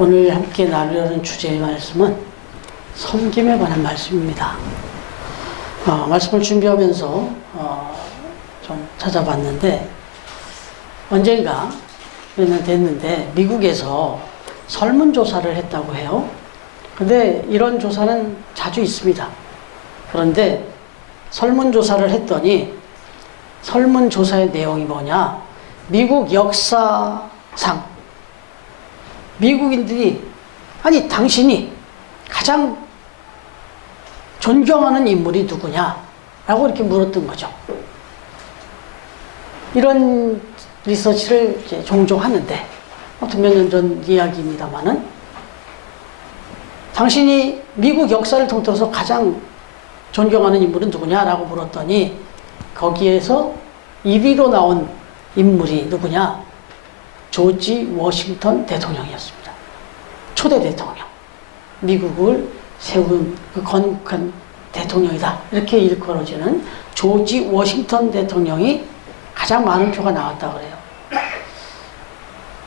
오늘 함께 나누려는 주제의 말씀은 섬김에 관한 말씀입니다. 말씀을 준비하면서 좀 찾아봤는데 언젠가 몇 년 됐는데 미국에서 설문조사를 했다고 해요. 근데 이런 조사는 자주 있습니다. 그런데 설문조사를 했더니 설문조사의 내용이 뭐냐, 미국 역사상 미국인들이 아니 당신이 가장 존경하는 인물이 누구냐 라고 이렇게 물었던 거죠. 이런 리서치를 이제 종종 하는데 몇 년 전 이야기입니다만은, 당신이 미국 역사를 통틀어서 가장 존경하는 인물은 누구냐라고 물었더니 거기에서 1위로 나온 인물이 누구냐, 조지 워싱턴 대통령이었습니다. 초대 대통령, 미국을 세운 그 건국한 대통령이다 이렇게 일컬어지는 조지 워싱턴 대통령이 가장 많은 표가 나왔다 그래요.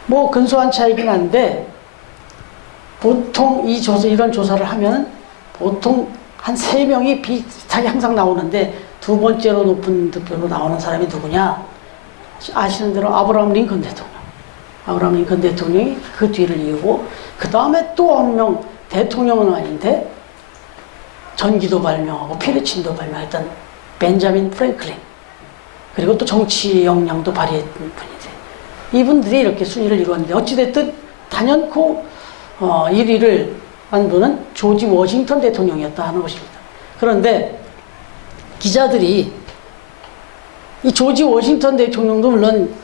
뭐 근소한 차이긴 한데 보통 이런 조사를 하면 보통 한 3명이 비슷하게 항상 나오는데 두 번째로 높은 득표로 나오는 사람이 누구냐, 아시는 대로 아브라함 링컨 대통령. 아브라함 링컨 대통령이 그 뒤를 이으고, 그 다음에 또 한 명, 대통령은 아닌데 전기도 발명하고 피레침도 발명했던 벤자민 프랭클린, 그리고 또 정치 역량도 발휘했던 분인데 이분들이 이렇게 순위를 이루었는데 어찌됐든 단연코 1위를 한 분은 조지 워싱턴 대통령이었다 하는 것입니다. 그런데 기자들이 이 조지 워싱턴 대통령도 물론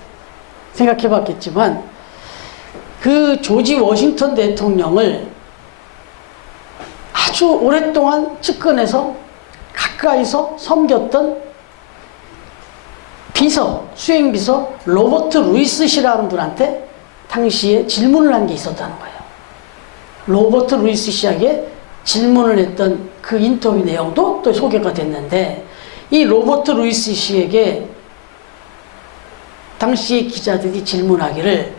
생각해 봤겠지만 그 조지 워싱턴 대통령을 아주 오랫동안 측근에서 가까이서 섬겼던 수행비서 로버트 루이스 씨라는 분한테 당시에 질문을 한 게 있었다는 거예요. 로버트 루이스 씨에게 질문을 했던 그 인터뷰 내용도 또 소개가 됐는데, 이 로버트 루이스 씨에게 당시 기자들이 질문하기를,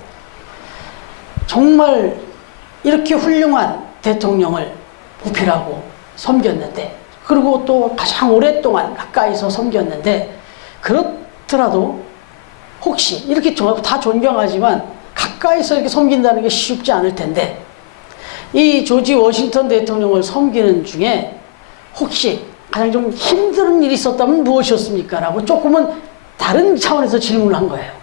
정말 이렇게 훌륭한 대통령을 보필하고 섬겼는데, 그리고 또 가장 오랫동안 가까이서 섬겼는데, 그렇더라도 혹시 이렇게 다 존경하지만 가까이서 이렇게 섬긴다는 게 쉽지 않을 텐데, 이 조지 워싱턴 대통령을 섬기는 중에 혹시 가장 좀 힘든 일이 있었다면 무엇이었습니까? 라고 조금은 다른 차원에서 질문을 한 거예요.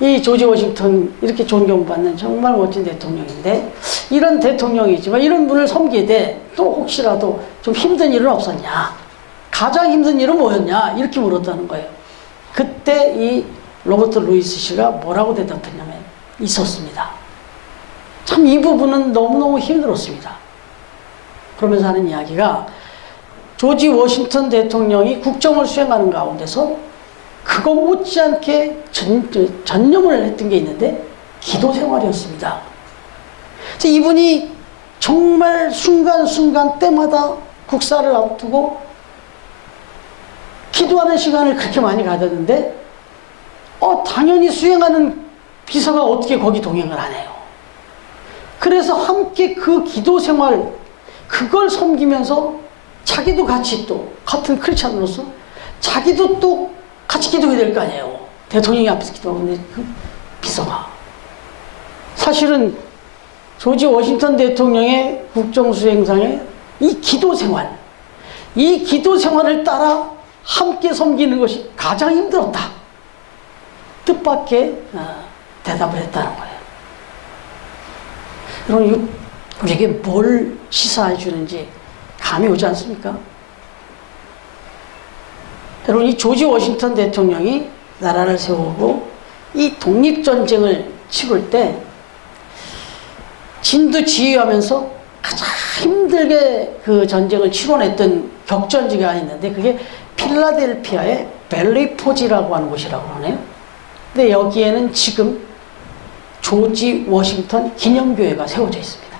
이 조지 워싱턴 이렇게 존경받는 정말 멋진 대통령인데, 이런 대통령이지만 이런 분을 섬기되 또 혹시라도 좀 힘든 일은 없었냐, 가장 힘든 일은 뭐였냐 이렇게 물었다는 거예요. 그때 이 로버트 루이스 씨가 뭐라고 대답했냐면, 있었습니다. 참 이 부분은 너무너무 힘들었습니다. 그러면서 하는 이야기가, 조지 워싱턴 대통령이 국정을 수행하는 가운데서 그거 못지않게 전념을 했던 게 있는데 기도 생활이었습니다. 이분이 정말 순간순간 때마다 국사를 앞두고 기도하는 시간을 그렇게 많이 가졌는데 당연히 수행하는 비서가 어떻게 거기 동행을 안 해요. 그래서 함께 그 기도 생활, 그걸 섬기면서 자기도 같이 또 같은 크리스찬으로서 자기도 또 같이 기도해야 될 거 아니에요. 대통령이 앞에서 기도하는데 그 비서가. 사실은 조지 워싱턴 대통령의 국정수행상에 이 기도 생활을 따라 함께 섬기는 것이 가장 힘들었다, 뜻밖의 대답을 했다는 거예요. 여러분, 우리에게 뭘 시사해 주는지 감이 오지 않습니까? 여러분, 이 조지 워싱턴 대통령이 나라를 세우고 이 독립전쟁을 치룰 때 진두지휘하면서 가장 힘들게 그 전쟁을 치러냈던 격전지가 있는데, 그게 필라델피아의 벨리포지라고 하는 곳이라고 하네요. 근데 여기에는 지금 조지 워싱턴 기념교회가 세워져 있습니다.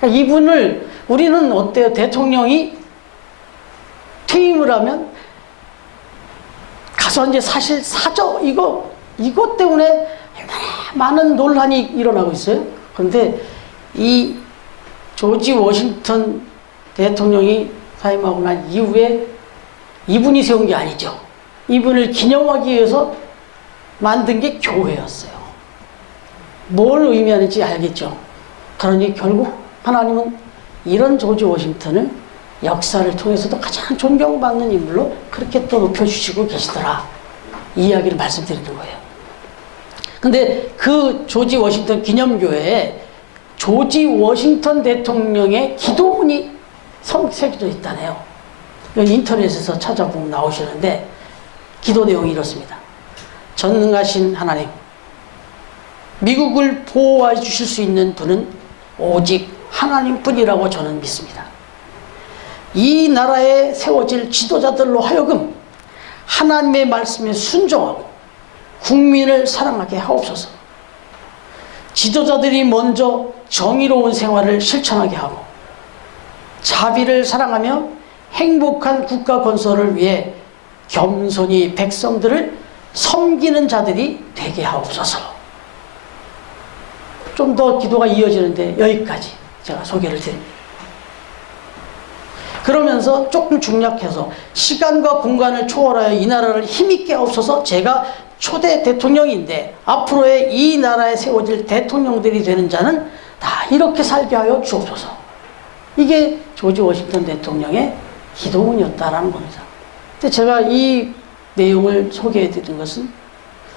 그러니까 이분을 우리는 어때요? 대통령이 퇴임을 하면 가서 이제 사실 이것 때문에 얼마나 많은 논란이 일어나고 있어요. 그런데 이 조지 워싱턴 대통령이 사임하고 난 이후에 이분이 세운 게 아니죠. 이분을 기념하기 위해서 만든 게 교회였어요. 뭘 의미하는지 알겠죠. 그러니 결국 하나님은 이런 조지 워싱턴을 역사를 통해서도 가장 존경받는 인물로 그렇게 또 높여주시고 계시더라. 이 이야기를 말씀드리는 거예요. 근데 그 조지 워싱턴 기념교회에 조지 워싱턴 대통령의 기도문이 새겨져 있다네요. 인터넷에서 찾아보면 나오시는데 기도 내용이 이렇습니다. 전능하신 하나님, 미국을 보호해 주실 수 있는 분은 오직 하나님뿐이라고 저는 믿습니다. 이 나라에 세워질 지도자들로 하여금 하나님의 말씀에 순종하고 국민을 사랑하게 하옵소서. 지도자들이 먼저 정의로운 생활을 실천하게 하고 자비를 사랑하며 행복한 국가 건설을 위해 겸손히 백성들을 섬기는 자들이 되게 하옵소서. 좀 더 기도가 이어지는데 여기까지 제가 소개를 드립니다. 그러면서 조금 중략해서 시간과 공간을 초월하여 이 나라를 힘있게 하옵소서. 제가 초대 대통령인데 앞으로의 이 나라에 세워질 대통령들이 되는 자는 다 이렇게 살게 하여 주옵소서. 이게 조지 워싱턴 대통령의 기도문이었다라는 겁니다. 근데 제가 이 내용을 소개해 드린 것은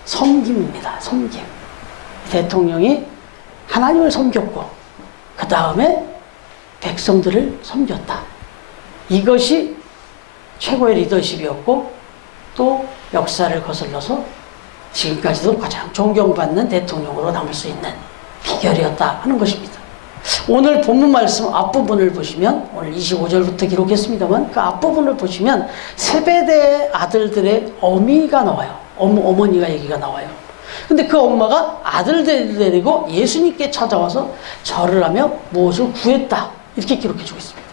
섬김입니다. 섬김. 대통령이 하나님을 섬겼고 그 다음에 백성들을 섬겼다. 이것이 최고의 리더십이었고 또 역사를 거슬러서 지금까지도 가장 존경받는 대통령으로 남을 수 있는 비결이었다 하는 것입니다. 오늘 본문 말씀 앞부분을 보시면 오늘 25절부터 기록했습니다만 그 앞부분을 보시면 세베대의 아들들의 어미가 나와요. 어머니가 얘기가 나와요. 근데 그 엄마가 아들들을 데리고 예수님께 찾아와서 절을 하며 무엇을 구했다 이렇게 기록해주고 있습니다.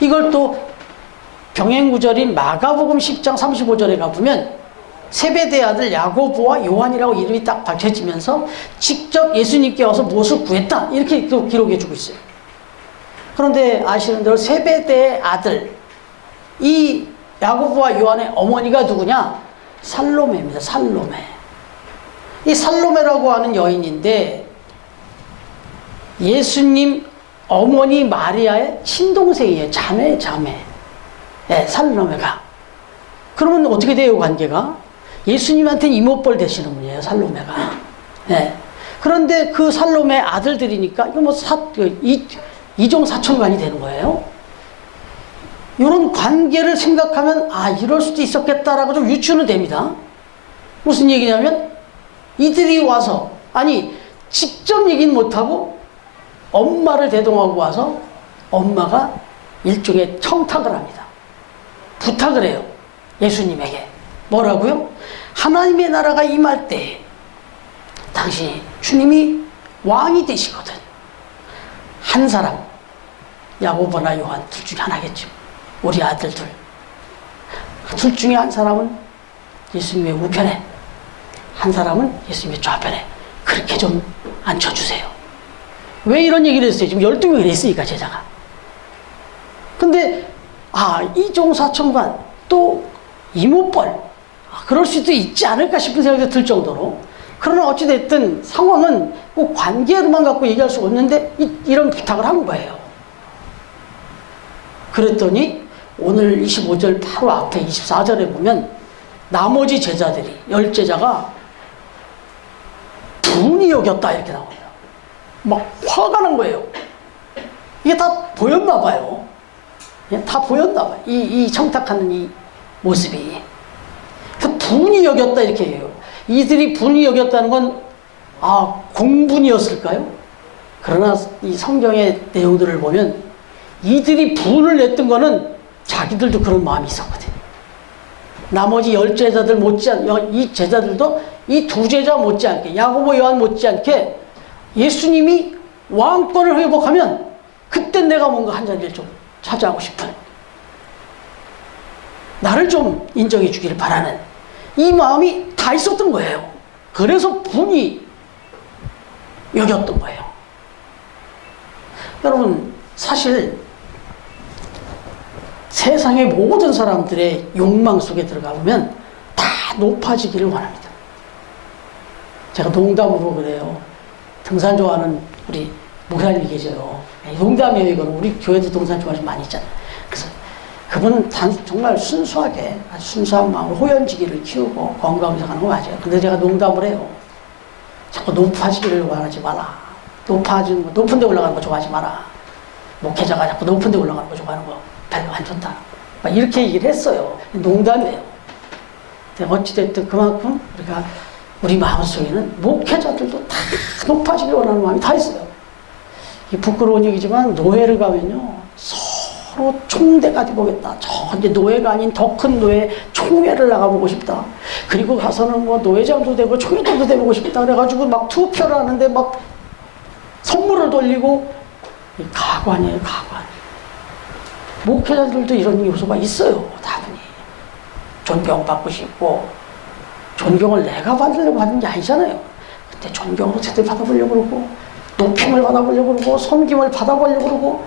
이걸 또 병행구절인 마가복음 10장 35절에 가보면 세베대의 아들 야고보와 요한이라고 이름이 딱 밝혀지면서 직접 예수님께 와서 무엇을 구했다 이렇게 기록해주고 있어요. 그런데 아시는 대로 세베대의 아들 이 야고보와 요한의 어머니가 누구냐? 살로메입니다. 살로메. 이 살로메라고 하는 여인인데 예수님 어머니 마리아의 친동생이에요. 자매. 네, 살로메가. 그러면 어떻게 돼요, 관계가? 예수님한테 이모뻘 되시는 분이에요, 살로메가. 네. 그런데 그 살로메 아들들이니까, 이거 뭐 이종 사촌간이 되는 거예요. 이런 관계를 생각하면, 아, 이럴 수도 있었겠다라고 좀 유추는 됩니다. 무슨 얘기냐면, 이들이 와서, 아니, 직접 얘기는 못하고, 엄마를 대동하고 와서 엄마가 일종의 청탁을 합니다. 부탁을 해요. 예수님에게. 뭐라고요? 하나님의 나라가 임할 때 당신이 주님이 왕이 되시거든. 한 사람, 야고보나 요한 둘 중에 하나겠죠. 우리 아들 둘 중에 한 사람은 예수님의 우편에, 한 사람은 예수님의 좌편에 그렇게 좀 앉혀주세요. 왜 이런 얘기를 했어요? 지금 12명이 했으니까 제자가. 근데 이종사촌간 또 이모뻘 그럴 수도 있지 않을까 싶은 생각이 들 정도로. 그러나 어찌됐든 상황은 꼭 관계로만 갖고 얘기할 수 없는데 이런 부탁을 한 거예요. 그랬더니 오늘 25절 바로 앞에 24절에 보면 나머지 제자들이 10제자가 분이 여겼다 이렇게 나옵니다. 막 화가 난 거예요. 이게 다 보였나 봐요. 다 보였나 봐요. 이 청탁하는 이 모습이. 그 분이 여겼다 이렇게 해요. 이들이 분이 여겼다는 건 공분이었을까요? 그러나 이 성경의 내용들을 보면 이들이 분을 냈던 거는 자기들도 그런 마음이 있었거든. 나머지 10제자들 못지않게 이 제자들도 이 두 제자 못지않게 야고보 요한 못지않게 예수님이 왕권을 회복하면 그때 내가 뭔가 한 자리를 좀 차지하고 싶은, 나를 좀 인정해 주기를 바라는 이 마음이 다 있었던 거예요. 그래서 분이 여겼던 거예요. 여러분, 사실 세상의 모든 사람들의 욕망 속에 들어가 보면 다 높아지기를 원합니다. 제가 농담으로 그래요. 등산 좋아하는 우리 목사님이 계세요. 농담이에요, 이거는. 우리 교회도 등산 좋아하시는 많이 있잖아요. 그래서 그분은 정말 순수하게, 아주 순수한 마음으로 호연지기를 키우고 건강하게 가는 거 맞아요. 근데 제가 농담을 해요. 자꾸 높아지기를 원하지 마라. 높은 데 올라가는 거 좋아하지 마라. 목회자가 자꾸 높은 데 올라가는 거 좋아하는 거 별로 안 좋다. 막 이렇게 얘기를 했어요. 농담이에요. 근데 어찌됐든 그만큼 우리 마음속에는 목회자들도 다 높아지길 원하는 마음이 다 있어요. 이게 부끄러운 얘기지만 노예를 가면요, 서로 총대가 되보겠다. 저 이제 노예가 아닌 더 큰 노예 총회를 나가보고 싶다. 그리고 가서는 뭐 노회장도 되고 총회장도 되보고 싶다. 그래가지고 막 투표를 하는데 막 선물을 돌리고, 가관이에요, 가관. 목회자들도 이런 요소가 있어요, 다분히. 존경받고 싶고, 존경을 내가 받으려고 하는 게 아니잖아요. 근데 존경으로 제대로 받아보려고 그러고, 높임을 받아보려고 그러고, 섬김을 받아보려고 그러고,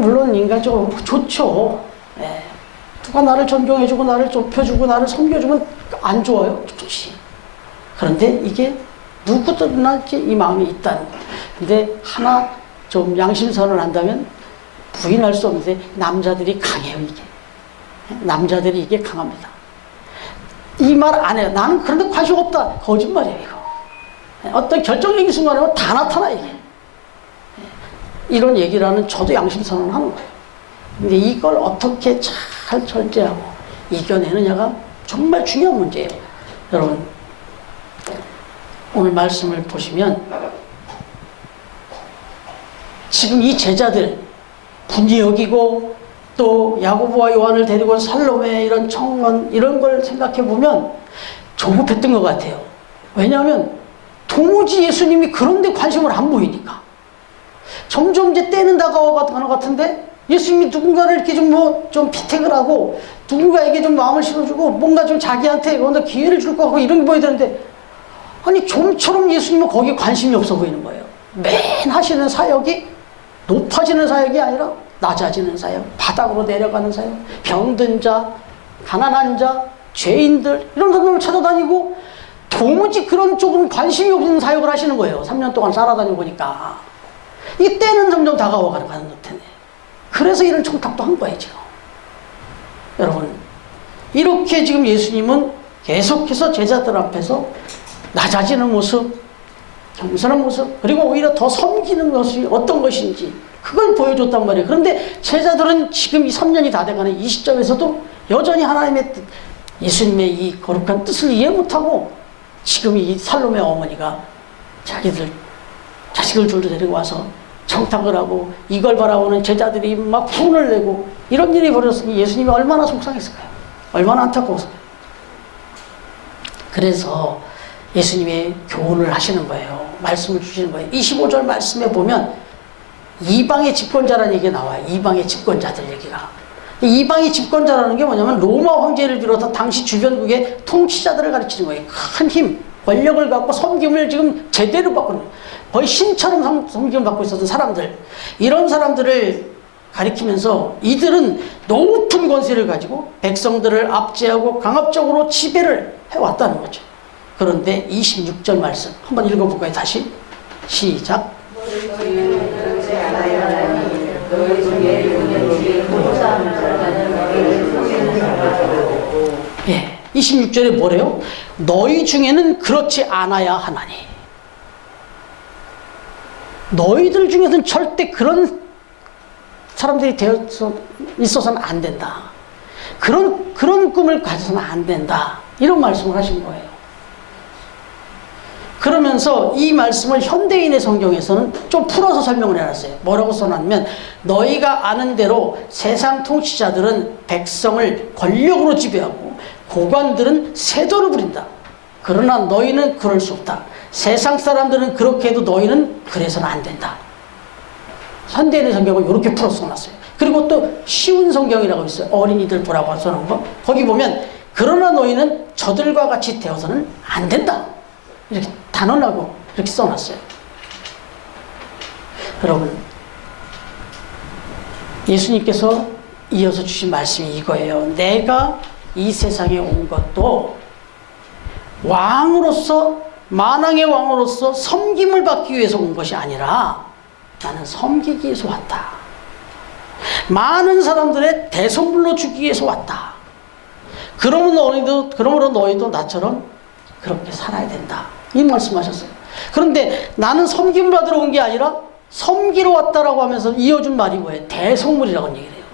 물론 인간적으로 좋죠. 예. 누가 나를 존경해주고, 나를 좁혀주고, 나를 섬겨주면 안 좋아요? 좋지. 그런데 이게 누구든나 이 마음이 있다는 거예요. 근데 하나 좀 양심선언을 한다면 부인할 수 없는데, 남자들이 강해요, 이게. 남자들이 이게 강합니다. 이 말 안 해요. 나는 그런데 관심 없다. 거짓말이에요, 이거. 어떤 결정적인 순간에 다 나타나, 이게. 이런 얘기를 하는 저도 양심선언을 하는 거예요. 근데 이걸 어떻게 잘 절제하고 이겨내느냐가 정말 중요한 문제예요. 여러분, 오늘 말씀을 보시면 지금 이 제자들 분이 여기고 또 야고보와 요한을 데리고 온 살로메 이런 청년 이런 걸 생각해 보면 조급했던 것 같아요. 왜냐하면 도무지 예수님이 그런 데 관심을 안 보이니까. 점점 이제 때는 다가와가는 것 같은데 예수님이 누군가를 이렇게 좀 피택을 하고 누군가에게 좀 마음을 실어주고 뭔가 좀 자기한테 뭔가 기회를 줄 것 같고 이런 게 보여야 되는데, 아니 좀처럼 예수님은 거기에 관심이 없어 보이는 거예요. 맨 하시는 사역이 높아지는 사역이 아니라 낮아지는 사역, 바닥으로 내려가는 사역, 병든 자, 가난한 자, 죄인들 이런 사람을 찾아다니고 도무지 그런 쪽은 관심이 없는 사역을 하시는 거예요. 3년 동안 살아다니고 보니까. 이 때는 점점 다가와가는 텐데. 그래서 이런 청탁도 한 거예요, 지금. 여러분, 이렇게 지금 예수님은 계속해서 제자들 앞에서 낮아지는 모습, 겸손한 모습, 그리고 오히려 더 섬기는 것이 어떤 것인지 그걸 보여줬단 말이에요. 그런데 제자들은 지금 이 3년이 다 돼가는 이 시점에서도 여전히 하나님의 뜻, 예수님의 이 거룩한 뜻을 이해 못하고 지금 이 살로메 어머니가 자식을 둘러 데리고 와서 청탁을 하고 이걸 바라보는 제자들이 막 분을 내고 이런 일이 벌어졌으니 예수님이 얼마나 속상했을까요? 얼마나 안타까웠을까요? 그래서 예수님의 교훈을 하시는 거예요. 말씀을 주시는 거예요. 25절 말씀에 보면 이방의 집권자라는 얘기가 나와요. 이방의 집권자들 얘기가. 이방의 집권자라는 게 뭐냐면 로마 황제를 비롯한 당시 주변국의 통치자들을 가르치는 거예요. 큰 힘, 권력을 갖고 섬김을 지금 제대로 받고 있는, 거의 신처럼 섬김을 받고 있었던 사람들, 이런 사람들을 가리키면서 이들은 높은 권세를 가지고 백성들을 압제하고 강압적으로 지배를 해왔다는 거죠. 그런데 26절 말씀 한번 읽어볼까요? 다시 시작. 예, 26절에 뭐래요? 너희 중에는 그렇지 않아야 하나니. 너희들 중에서는 절대 그런 사람들이 있어서는 안 된다. 그런 꿈을 가져서는 안 된다. 이런 말씀을 하신 거예요. 그러면서 이 말씀을 현대인의 성경에서는 좀 풀어서 설명을 해놨어요. 뭐라고 써놨냐면 너희가 아는 대로 세상 통치자들은 백성을 권력으로 지배하고 고관들은 세도를 부린다. 그러나 너희는 그럴 수 없다. 세상 사람들은 그렇게 해도 너희는 그래서는 안 된다. 현대인의 성경을 이렇게 풀어서 써놨어요. 그리고 또 쉬운 성경이라고 있어요. 어린이들 보라고 써놓은 거. 거기 보면 그러나 너희는 저들과 같이 되어서는 안 된다. 이렇게 단언하고 이렇게 써놨어요. 여러분, 예수님께서 이어서 주신 말씀이 이거예요. 내가 이 세상에 온 것도 왕으로서, 만왕의 왕으로서 섬김을 받기 위해서 온 것이 아니라 나는 섬기기 위해서 왔다. 많은 사람들의 대성물로 주기 위해서 왔다. 그러므로 너희도 나처럼 그렇게 살아야 된다. 이 말씀하셨어요. 그런데 나는 섬김을 받으러 온 게 아니라 섬기러 왔다라고 하면서 이어준 말이 뭐예요? 대성물이라고 얘기를 해요.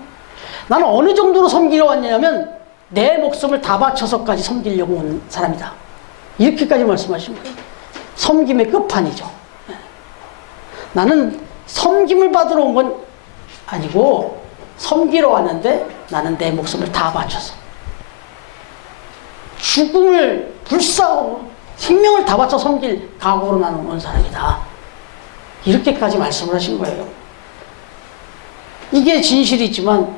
나는 어느 정도로 섬기러 왔냐면 내 목숨을 다 바쳐서까지 섬기려고 온 사람이다. 이렇게까지 말씀하신 거예요. 섬김의 끝판이죠. 나는 섬김을 받으러 온 건 아니고 섬기러 왔는데 나는 내 목숨을 다 바쳐서 죽음을 불사하고 생명을 다 바쳐 섬길 각오로 나는 온 사람이다. 이렇게까지 말씀을 하신 거예요. 이게 진실이지만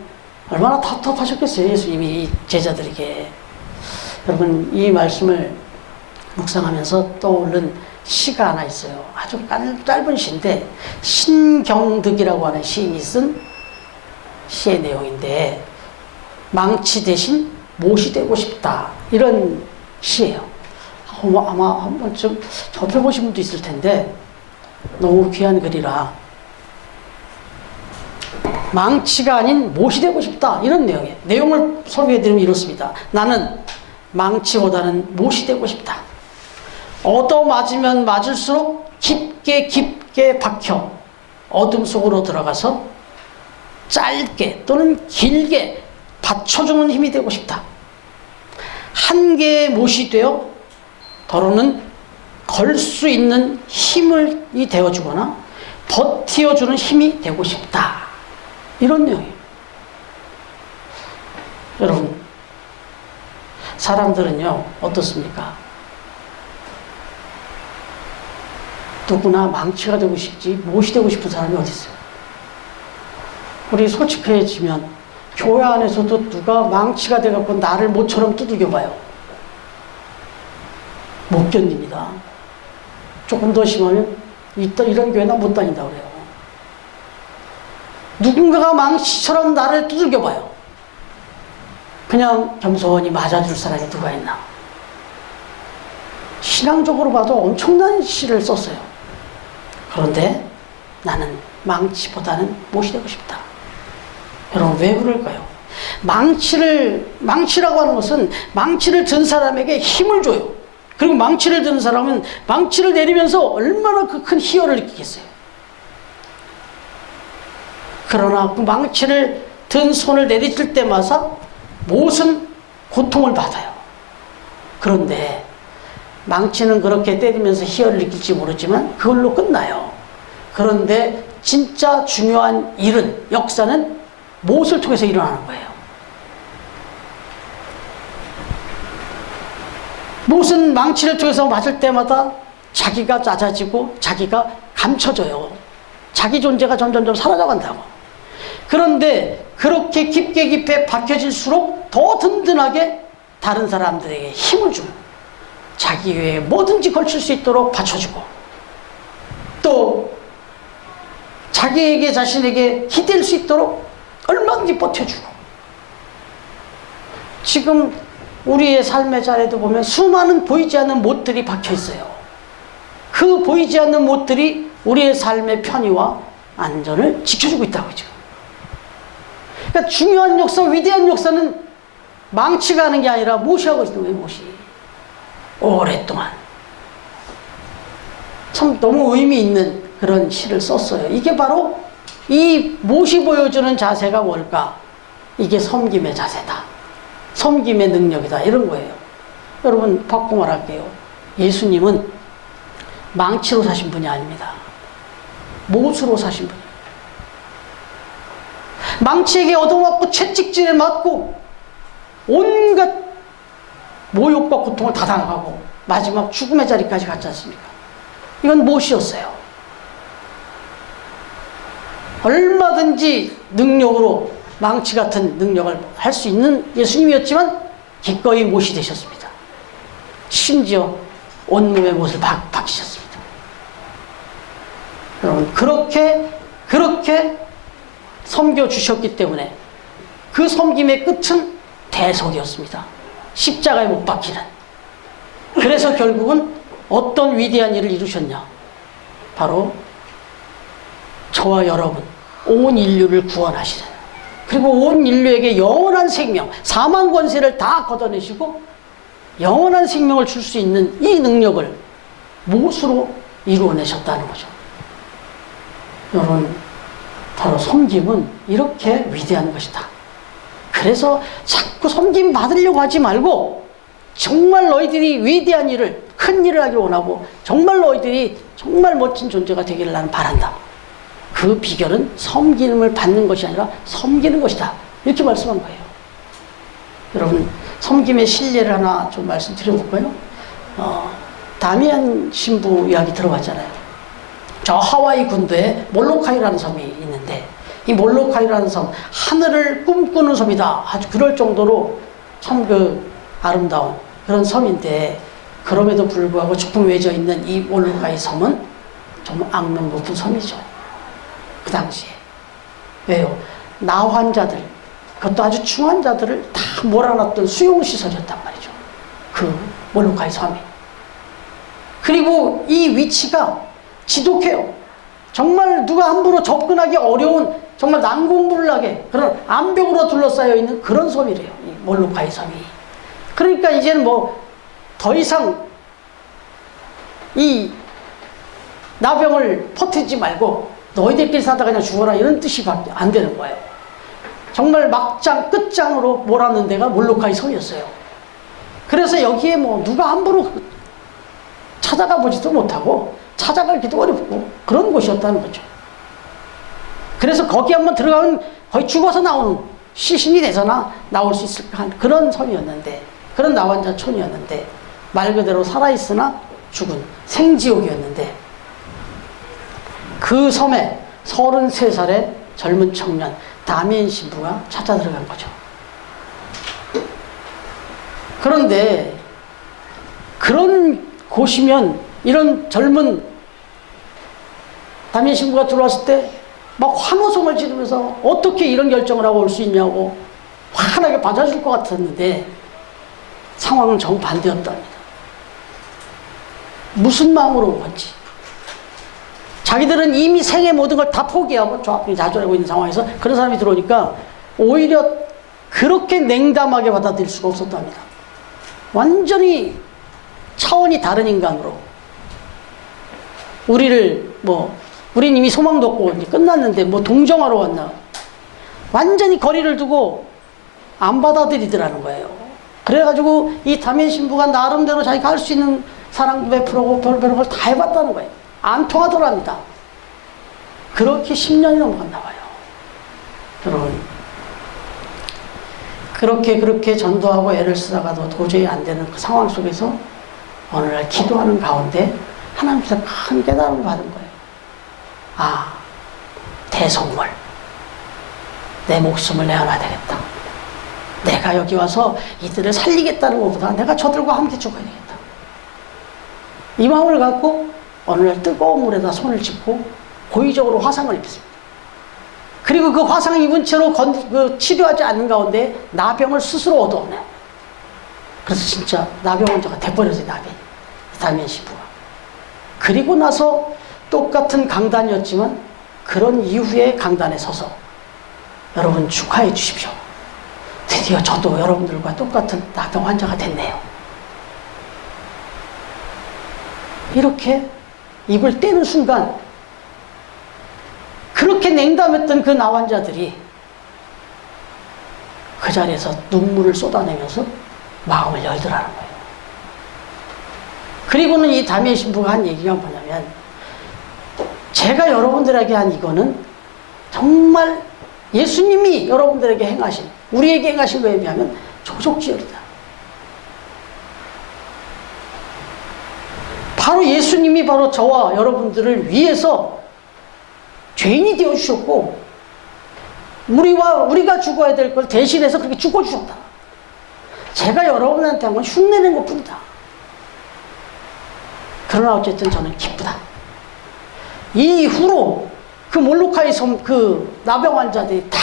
얼마나 답답하셨겠어요, 예수님이 제자들에게. 여러분, 이 말씀을 묵상하면서 떠오른 시가 하나 있어요. 아주 짧은 시인데 신경득이라고 하는 시인이 쓴 시의 내용인데, 망치 대신 못이 되고 싶다, 이런 시예요. 아마 한 번쯤 접해보신 분도 있을 텐데 너무 귀한 글이라. 망치가 아닌 못이 되고 싶다, 이런 내용이에요. 내용을 소개해드리면 이렇습니다. 나는 망치보다는 못이 되고 싶다. 얻어맞으면 맞을수록 깊게 깊게 박혀 어둠 속으로 들어가서 짧게 또는 길게 받쳐주는 힘이 되고 싶다. 한 개의 못이 되어 더러는 걸 수 있는 힘이 되어주거나 버티어주는 힘이 되고 싶다. 이런 내용이에요. 여러분, 사람들은요 어떻습니까? 누구나 망치가 되고 싶지 못이 되고 싶은 사람이 어디 있어요? 우리 솔직해지면 교회 안에서도 누가 망치가 돼갖고 나를 모처럼 두들겨 봐요. 못 견딥니다. 조금 더 심하면 이런 교회 나 못 다닌다 그래요. 누군가가 망치처럼 나를 두들겨 봐요. 그냥 겸손히 맞아줄 사람이 누가 있나? 신앙적으로 봐도 엄청난 시를 썼어요. 그런데 나는 망치보다는 못이 되고 싶다. 여러분, 왜 그럴까요? 망치라고 하는 것은 망치를 든 사람에게 힘을 줘요. 그리고 망치를 든 사람은 망치를 내리면서 얼마나 그 큰 희열을 느끼겠어요. 그러나 그 망치를 든 손을 내리칠 때마다 못은 고통을 받아요. 그런데 망치는 그렇게 때리면서 희열을 느낄지 모르지만 그걸로 끝나요. 그런데 진짜 중요한 일은, 역사는 못을 통해서 일어나는 거예요. 못은 망치를 통해서 맞을 때마다 자기가 낮아지고 자기가 감춰져요. 자기 존재가 점점점 사라져간다고. 그런데 그렇게 깊게 박혀질수록 더 든든하게 다른 사람들에게 힘을 주고 자기 외에 뭐든지 걸칠 수 있도록 받쳐주고 또 자기에게 자신에게 기댈 수 있도록 얼마든지 버텨주고. 지금 우리의 삶의 자리에도 보면 수많은 보이지 않는 못들이 박혀 있어요. 그 보이지 않는 못들이 우리의 삶의 편의와 안전을 지켜주고 있다고 지금. 그러니까 중요한 역사, 위대한 역사는 망치가 하는 게 아니라 못이 하고 있는 거예요. 못이 오랫동안. 참 너무 의미 있는 그런 시를 썼어요. 이게 바로 이 못이 보여주는 자세가 뭘까? 이게 섬김의 자세다, 섬김의 능력이다, 이런 거예요. 여러분, 바꿔 말할게요. 예수님은 망치로 사신 분이 아닙니다. 못으로 사신 분이에요. 망치에게 얻어맞고 채찍질에 맞고 온갖 모욕과 고통을 다 당하고 마지막 죽음의 자리까지 갔지 않습니까? 이건 못이었어요. 얼마든지 능력으로 망치 같은 능력을 할 수 있는 예수님이었지만 기꺼이 못이 되셨습니다. 심지어 온몸의 못을 박히셨습니다. 여러분, 그렇게 섬겨주셨기 때문에 그 섬김의 끝은 대속이었습니다. 십자가에 못 박히는. 그래서 결국은 어떤 위대한 일을 이루셨냐? 바로 저와 여러분, 온 인류를 구원하시는, 그리고 온 인류에게 영원한 생명, 사망 권세를 다 걷어내시고 영원한 생명을 줄 수 있는 이 능력을 무엇으로 이루어내셨다는 거죠. 여러분, 바로 섬김은 이렇게 위대한 것이다. 그래서 자꾸 섬김 받으려고 하지 말고 정말 너희들이 위대한 일을, 큰 일을 하길 원하고 정말 너희들이 정말 멋진 존재가 되기를 나는 바란다. 그 비결은 섬김을 받는 것이 아니라 섬기는 것이다. 이렇게 말씀한 거예요. 여러분, 섬김의 실례를 하나 좀 말씀드려볼까요? 다미안 신부 이야기 들어봤잖아요. 저 하와이 군도에 몰로카이라는 섬이 있는데, 이 몰로카이라는 섬, 하늘을 꿈꾸는 섬이다. 아주 그럴 정도로 참 아름다운 그런 섬인데, 그럼에도 불구하고 조금 외져 있는 이 몰로카이 섬은 좀 악명 높은 섬이죠. 그 당시에. 왜요? 나환자들, 그것도 아주 중환자들을 다 몰아놨던 수용시설이었단 말이죠. 그 몰로카이 섬이. 그리고 이 위치가 지독해요. 정말 누가 함부로 접근하기 어려운, 정말 난공불락의 그런 암벽으로 둘러싸여 있는 그런 섬이래요. 이 몰로카이 섬이. 그러니까 이제는 뭐 더 이상 이 나병을 퍼뜨리지 말고 너희들끼리 살다가 그냥 죽어라, 이런 뜻이밖에 안 되는 거예요. 정말 막장 끝장으로 몰았는 데가 몰로카이 섬이었어요. 그래서 여기에 뭐 누가 함부로 찾아가 보지도 못하고 찾아가기도 어렵고 그런 곳이었다는 거죠. 그래서 거기 한번 들어가면 거의 죽어서 나오는, 시신이 돼서나 나올 수 있을 한 그런 섬이었는데, 그런 나환자촌이었는데, 말 그대로 살아있으나 죽은 생지옥이었는데, 그 섬에 33살의 젊은 청년 다미안 신부가 찾아 들어간 거죠. 그런데 그런 곳이면 이런 젊은 다미안 신부가 들어왔을 때 막 환호성을 지르면서 어떻게 이런 결정을 하고 올 수 있냐고 환하게 받아줄 것 같았는데 상황은 정반대였답니다. 무슨 마음으로 온 건지. 자기들은 이미 생의 모든 걸 다 포기하고 좌절하고 있는 상황에서 그런 사람이 들어오니까 오히려 그렇게 냉담하게 받아들일 수가 없었답니다. 완전히 차원이 다른 인간으로, 우린 이미 소망도 없고 이제 끝났는데 뭐 동정하러 왔나, 완전히 거리를 두고 안 받아들이더라는 거예요. 그래가지고 이 다미안 신부가 나름대로 자기가 할 수 있는 사랑도 베풀고 별별 걸 다 해봤다는 거예요. 안 통하더랍니다. 그렇게 10년이 넘어갔나 봐요. 여러분, 그렇게 전도하고 애를 쓰다가도 도저히 안 되는 그 상황 속에서 어느 날 기도하는 가운데 하나님께서 큰 깨달음을 받은 거예요. 아, 대속물, 내 목숨을 내어놔야 되겠다. 내가 여기 와서 이들을 살리겠다는 것보다 내가 저들과 함께 죽어야 되겠다. 이 마음을 갖고 어느 날 뜨거운 물에다 손을 짚고 고의적으로 화상을 입혔습니다. 그리고 그 화상 입은 채로 치료하지 않는 가운데 나병을 스스로 얻어오네요. 그래서 진짜 나병 환자가 돼버렸어요. 다미안 신부가. 그리고 나서 똑같은 강단이었지만 그런 이후에 강단에 서서 여러분 축하해 주십시오. 드디어 저도 여러분들과 똑같은 나병 환자가 됐네요. 이렇게 입을 떼는 순간 그렇게 냉담했던 그 나환자들이 그 자리에서 눈물을 쏟아내면서 마음을 열더라는 거예요. 그리고는 이 다미안 신부가 한 얘기가 뭐냐면, 제가 여러분들에게 한 이거는 정말 예수님이 여러분들에게 행하신, 우리에게 행하신 거에 비하면 조족지혈이다. 바로 예수님이 바로 저와 여러분들을 위해서 죄인이 되어주셨고, 우리가 죽어야 될 걸 대신해서 그렇게 죽어주셨다. 제가 여러분한테 한 건 흉내낸 것 뿐이다. 그러나 어쨌든 저는 기쁘다. 이후로 그 몰로카이 섬 그 나병 환자들이 다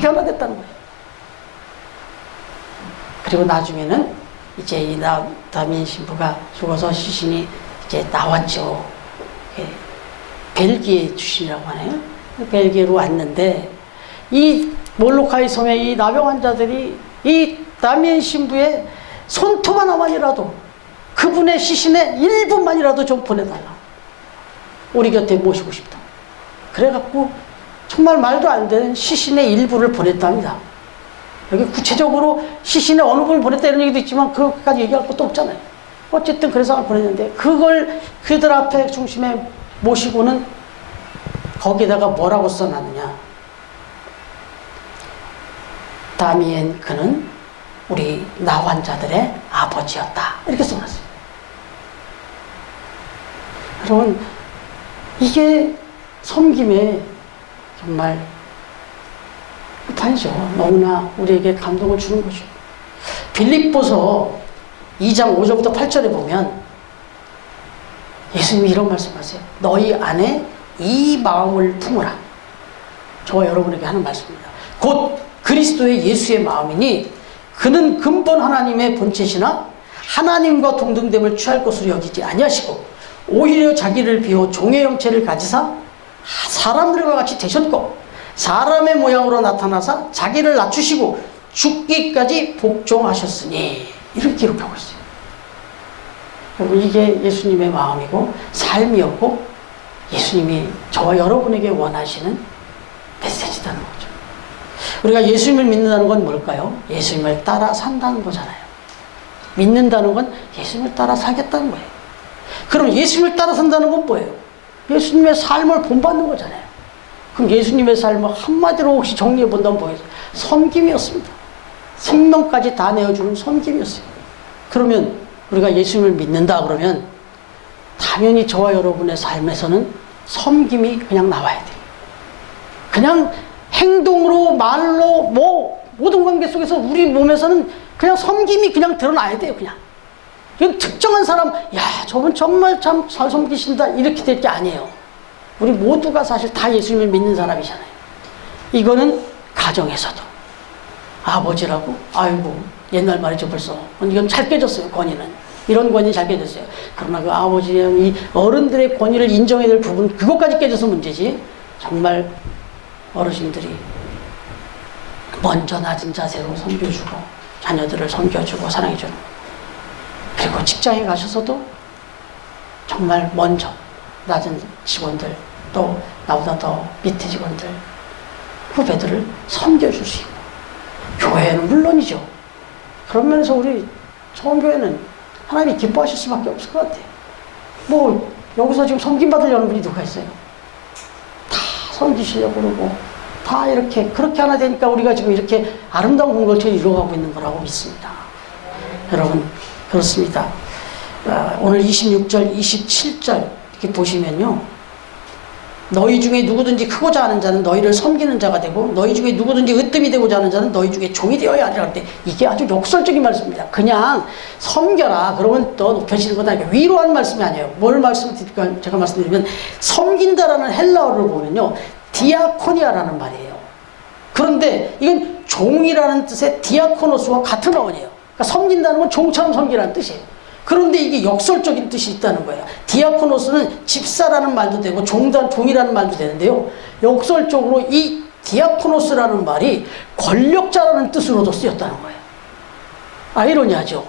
변화됐다는 거예요. 그리고 나중에는 이제 이 다민 신부가 죽어서 시신이 이제 나왔죠. 벨기에 출신이라고 하네요. 벨기에로 왔는데 이 몰로카이 섬의 이 나병 환자들이 이 다민 신부의 손톱 하나만이라도 그분의 시신의 일부만이라도 좀 보내달라. 우리 곁에 모시고 싶다. 그래갖고 정말 말도 안 되는 시신의 일부를 보냈답니다. 여기 구체적으로 시신의 어느 분을 보냈다 이런 얘기도 있지만 그것까지 얘기할 것도 없잖아요. 어쨌든 그래서 보냈는데 그걸 그들 앞에 중심에 모시고는 거기다가 뭐라고 써놨느냐. 다미엔 그는 우리 나환자들의 아버지였다. 이렇게 써놨어요. 여러분, 이게 섬김에 정말 급하죠. 너무나 우리에게 감동을 주는 거죠. 빌립보서 2장 5절부터 8절에 보면 예수님이 이런 말씀하세요. 너희 안에 이 마음을 품으라. 저와 여러분에게 하는 말씀입니다. 곧 그리스도의 예수의 마음이니 그는 근본 하나님의 본체시나 하나님과 동등됨을 취할 것으로 여기지 아니하시고 오히려 자기를 비워 종의 형체를 가지사 사람들과 같이 되셨고 사람의 모양으로 나타나사 자기를 낮추시고 죽기까지 복종하셨으니 이렇게 기록하고 있어요. 여러분, 이게 예수님의 마음이고 삶이었고 예수님이 저와 여러분에게 원하시는 메시지라는 거죠. 우리가 예수님을 믿는다는 건 뭘까요? 예수님을 따라 산다는 거잖아요. 믿는다는 건 예수님을 따라 살겠다는 거예요. 그럼 예수님을 따라 산다는 건 뭐예요? 예수님의 삶을 본받는 거잖아요. 그럼 예수님의 삶을 한마디로 혹시 정리해 본다면 뭐예요? 섬김이었습니다. 생명까지 다 내어주는 섬김이었어요. 그러면 우리가 예수님을 믿는다 그러면 당연히 저와 여러분의 삶에서는 섬김이 그냥 나와야 돼요. 그냥 행동으로 말로 모든 관계 속에서 우리 몸에서는 그냥 섬김이 그냥 드러나야 돼요. 그냥 이건 특정한 사람, 야 저분 정말 참 잘 섬기신다 이렇게 될 게 아니에요. 우리 모두가 사실 다 예수님을 믿는 사람이잖아요. 이거는 가정에서도 아버지라고 아이고 옛날 말이죠. 벌써 이건 잘 깨졌어요. 권위는 이런 권위 잘 깨졌어요. 그러나 그 아버지의 이 어른들의 권위를 인정해야 될 부분 그것까지 깨져서 문제지. 정말 어르신들이 먼저 낮은 자세로 섬겨주고 자녀들을 섬겨주고 사랑해주는 거. 그리고 직장에 가셔서도 정말 먼저 낮은 직원들 또 나보다 더 밑에 직원들 후배들을 섬겨줄 수 있고 교회는 물론이죠. 그런 면에서 우리 처음교회는 하나님이 기뻐하실 수밖에 없을 것 같아요. 뭐 여기서 지금 섬김받으려는 분이 누가 있어요? 다 섬기시려고 그러고 다 이렇게 그렇게 하나 되니까 우리가 지금 이렇게 아름다운 공동체를 이루어가고 있는 거라고 믿습니다. 여러분 그렇습니다. 오늘 26절 27절 이렇게 보시면요. 너희 중에 누구든지 크고자 하는 자는 너희를 섬기는 자가 되고 너희 중에 누구든지 으뜸이 되고자 하는 자는 너희 중에 종이 되어야 하리라. 때 이게 아주 역설적인 말씀입니다. 그냥 섬겨라 그러면 더 높여지는 건 아니고 위로하는 말씀이 아니에요. 뭘 말씀드릴까 제가 말씀드리면 섬긴다라는 헬라어를 보면요. 디아코니아라는 말이에요. 그런데 이건 종이라는 뜻의 디아코노스와 같은 어원이에요. 그러니까 섬긴다는 건 종처럼 섬기라는 뜻이에요. 그런데 이게 역설적인 뜻이 있다는 거예요. 디아코노스는 집사라는 말도 되고 종이라는 말도 되는데요. 역설적으로 이 디아코노스라는 말이 권력자라는 뜻으로도 쓰였다는 거예요. 아이러니하죠.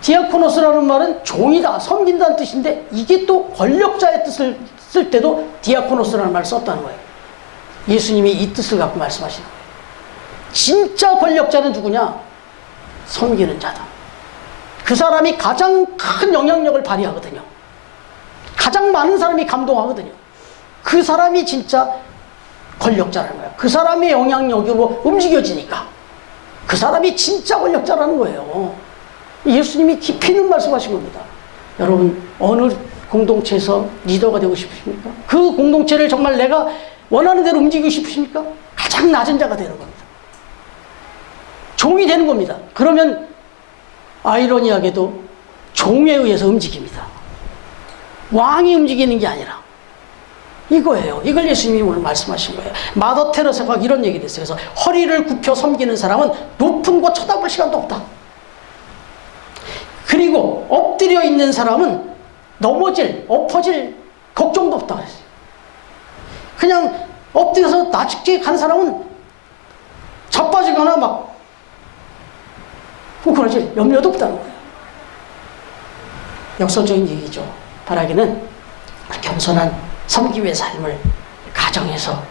디아코노스라는 말은 종이다, 섬긴다는 뜻인데 이게 또 권력자의 뜻을 쓸 때도 디아코노스라는 말을 썼다는 거예요. 예수님이 이 뜻을 갖고 말씀하시는 거예요. 진짜 권력자는 누구냐? 섬기는 자다. 그 사람이 가장 큰 영향력을 발휘하거든요. 가장 많은 사람이 감동하거든요. 그 사람이 진짜 권력자라는 거예요. 그 사람의 영향력으로 움직여지니까 그 사람이 진짜 권력자라는 거예요. 예수님이 깊이 있는 말씀하신 겁니다. 여러분 어느 공동체에서 리더가 되고 싶으십니까? 그 공동체를 정말 내가 원하는 대로 움직이고 싶으십니까? 가장 낮은 자가 되는 겁니다. 종이 되는 겁니다. 그러면 아이러니하게도 종에 의해서 움직입니다. 왕이 움직이는 게 아니라 이거예요. 이걸 예수님이 오늘 말씀하신 거예요. 마더 테레사가 이런 얘기를 했어요. 그래서 허리를 굽혀 섬기는 사람은 높은 곳 쳐다볼 시간도 없다. 그리고 엎드려 있는 사람은 엎어질 걱정도 없다 그랬어요. 그냥 엎드려서 나직게 간 사람은 자빠지거나 막 그러지 염려도 없다는 거예요. 역설적인 얘기죠. 바라기는 겸손한 섬김의 삶을 가정에서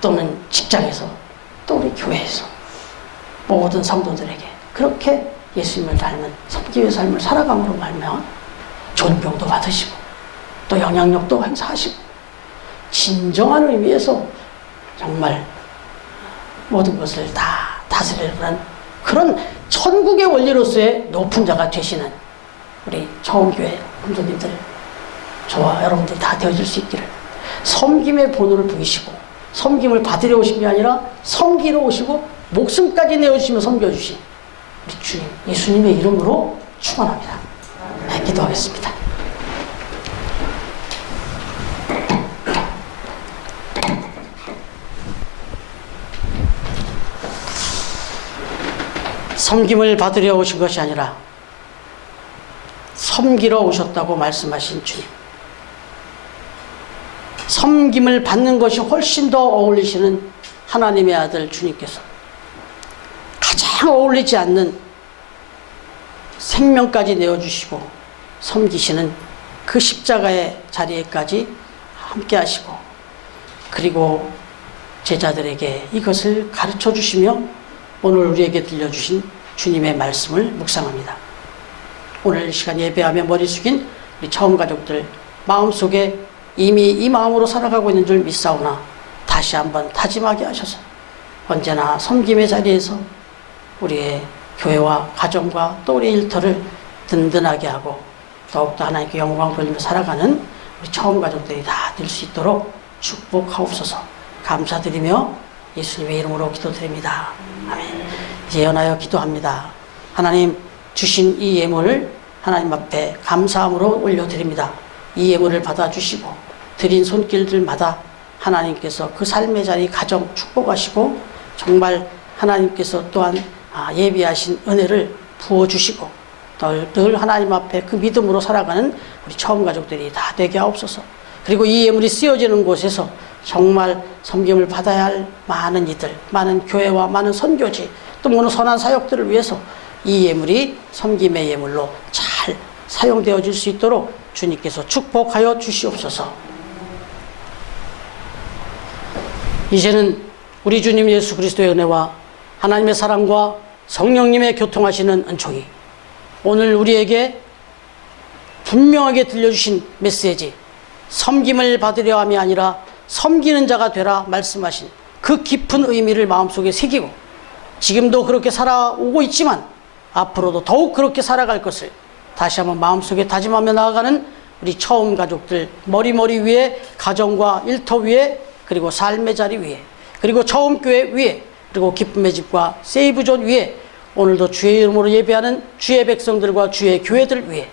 또는 직장에서 또 우리 교회에서 모든 성도들에게 그렇게 예수님을 닮은 섬김의 삶을 살아감으로 말미암아 존경도 받으시고 또 영향력도 행사하시고 진정한 의미에서 정말 모든 것을 다 다스리는 그런 천국의 원리로서의 높은 자가 되시는 우리 처음교회 성도님들 저와 여러분들이 다 되어질 수 있기를 섬김의 본호를 보이시고 섬김을 받으려 오신 게 아니라 섬기러 오시고 목숨까지 내어주시며 섬겨주신 우리 주님 예수님의 이름으로 축원합니다. 네, 기도하겠습니다. 섬김을 받으려 오신 것이 아니라 섬기러 오셨다고 말씀하신 주님. 섬김을 받는 것이 훨씬 더 어울리시는 하나님의 아들 주님께서 가장 어울리지 않는 생명까지 내어주시고 섬기시는 그 십자가의 자리에까지 함께 하시고 그리고 제자들에게 이것을 가르쳐 주시며 오늘 우리에게 들려주신 주님의 말씀을 묵상합니다. 오늘 이 시간 예배하며 머리 숙인 우리 처음 가족들 마음속에 이미 이 마음으로 살아가고 있는 줄 믿사오나 다시 한번 다짐하게 하셔서 언제나 섬김의 자리에서 우리의 교회와 가정과 또 우리 일터를 든든하게 하고 더욱더 하나님께 영광 돌리며 살아가는 우리 처음 가족들이 다 될 수 있도록 축복하옵소서. 감사드리며 예수님의 이름으로 기도드립니다. 아멘. 이제 연하여 기도합니다. 하나님 주신 이 예물 하나님 앞에 감사함으로 올려드립니다. 이 예물을 받아주시고 드린 손길들마다 하나님께서 그 삶의 자리 가정 축복하시고 정말 하나님께서 또한 예비하신 은혜를 부어주시고 늘 하나님 앞에 그 믿음으로 살아가는 우리 처음 가족들이 다 되게 하옵소서. 그리고 이 예물이 쓰여지는 곳에서 정말 섬김을 받아야 할 많은 이들, 많은 교회와 많은 선교지 또 모든 선한 사역들을 위해서 이 예물이 섬김의 예물로 잘 사용되어질 수 있도록 주님께서 축복하여 주시옵소서. 이제는 우리 주님 예수 그리스도의 은혜와 하나님의 사랑과 성령님의 교통하시는 은총이 오늘 우리에게 분명하게 들려주신 메시지 섬김을 받으려 함이 아니라 섬기는 자가 되라 말씀하신 그 깊은 의미를 마음속에 새기고 지금도 그렇게 살아오고 있지만 앞으로도 더욱 그렇게 살아갈 것을 다시 한번 마음속에 다짐하며 나아가는 우리 처음 가족들 머리머리 위에 가정과 일터 위에 그리고 삶의 자리 위에 그리고 처음 교회 위에 그리고 기쁨의 집과 세이브존 위에 오늘도 주의 이름으로 예배하는 주의 백성들과 주의 교회들 위에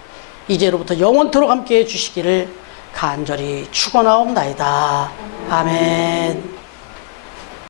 이제로부터 영원토록 함께해 주시기를 간절히 축원하옵나이다. 아멘.